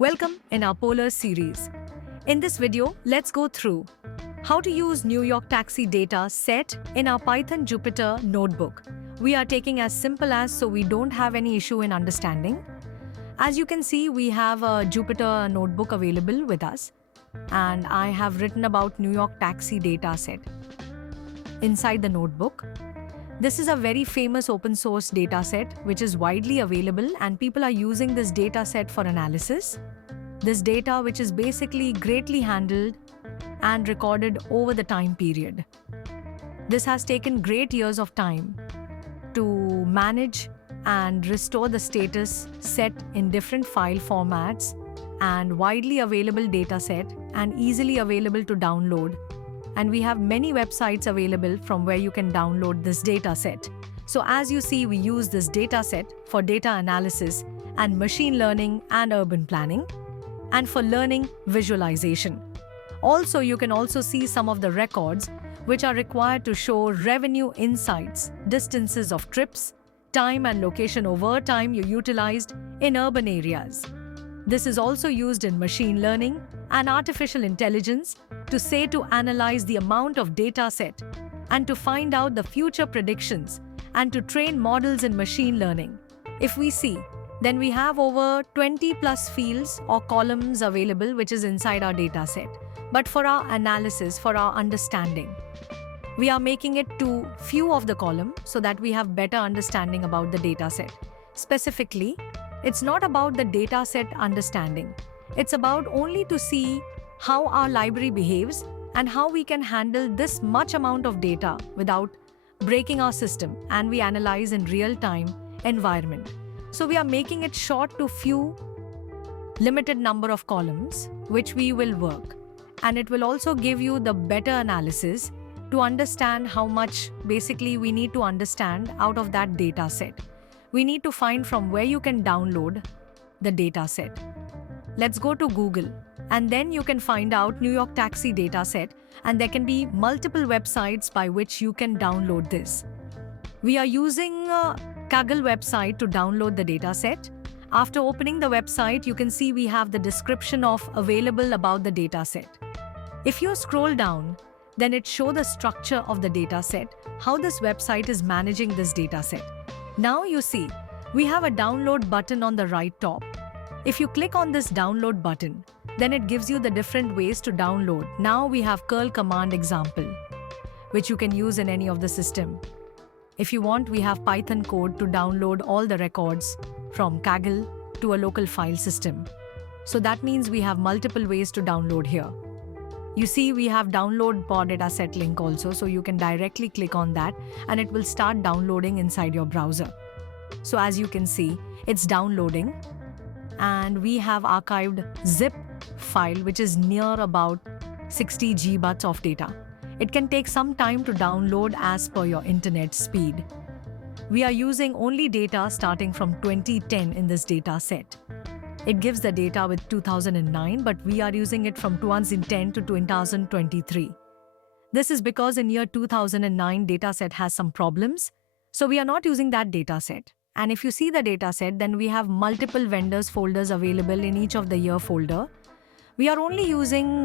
Welcome in our Polar series. In this video, let's go through how to use New York Taxi data set in our Python Jupyter notebook. We are taking as simple as so we don't have any issue in understanding. As you can see, we have a Jupyter notebook available with us, and I have written about New York Taxi data set. Inside the notebook, this is a very famous open source data set which is widely available, and people are using this data set for analysis. This data which is basically greatly handled and recorded over the time period. This has taken great years of time to manage and restore the status set in different file formats and widely available data set and easily available to download. And we have many websites available from where you can download this data set. So as you see, we use this data set for data analysis and machine learning and urban planning, and for learning visualization. Also, you can also see some of the records which are required to show revenue insights, distances of trips, time and location over time you utilized in urban areas. This is also used in machine learning and artificial intelligence to analyze the amount of data set and to find out the future predictions and to train models in machine learning. If we see, then we have over 20 plus fields or columns available which is inside our data set. But for our analysis, for our understanding, we are making it to few of the columns so that we have better understanding about the data set. Specifically, it's not about the data set understanding. It's about only to see how our library behaves and how we can handle this much amount of data without breaking our system, and we analyze in real-time environment. So we are making it short to few limited number of columns which we will work, and it will also give you the better analysis to understand how much basically we need to understand out of that data set. We need to find from where you can download the data set. Let's go to Google, and then you can find out New York Taxi data set, and there can be multiple websites by which you can download this. We are using Kaggle website to download the data set. After opening the website, you can see we have the description of available about the data set. If you scroll down, then it shows the structure of the data set, how this website is managing this data set. Now you see, we have a download button on the right top. If you click on this download button, then it gives you the different ways to download. Now we have curl command example, which you can use in any of the system. If you want, we have Python code to download all the records from Kaggle to a local file system. So that means we have multiple ways to download here. You see, we have download POR dataset link also, so you can directly click on that and it will start downloading inside your browser. So as you can see, it's downloading, and we have archived zip file which is near about 60 GB of data. It can take some time to download as per your internet speed. We are using only data starting from 2010 in this data set. It gives the data with 2009, but we are using it from 2010 to 2023. This is because in year 2009 data set has some problems, so we are not using that data set. And if you see the data set, then we have multiple vendors folders available in each of the year folder. We are only using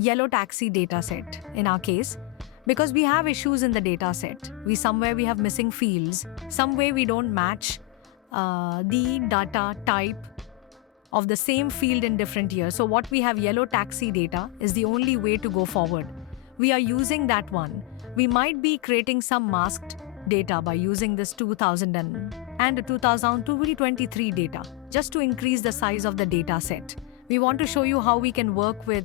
yellow taxi data set in our case because we have issues in the data set. Somewhere we have missing fields, somewhere we don't match the data type of the same field in different years. So what we have yellow taxi data is the only way to go forward. We are using that one. We might be creating some masked data by using this 2000 and 2023 data just to increase the size of the data set. We want to show you how we can work with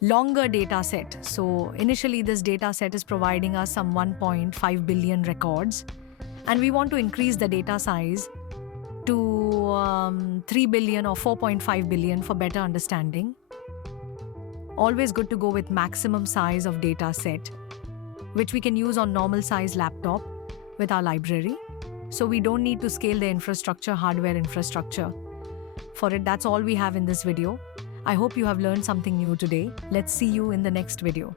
longer data set. So initially this data set is providing us some 1.5 billion records, and we want to increase the data size to 3 billion or 4.5 billion for better understanding. Always good to go with maximum size of data set, which we can use on normal size laptop with our library. So we don't need to scale the infrastructure, hardware infrastructure. For it, that's all we have in this video. I hope you have learned something new today. Let's see you in the next video.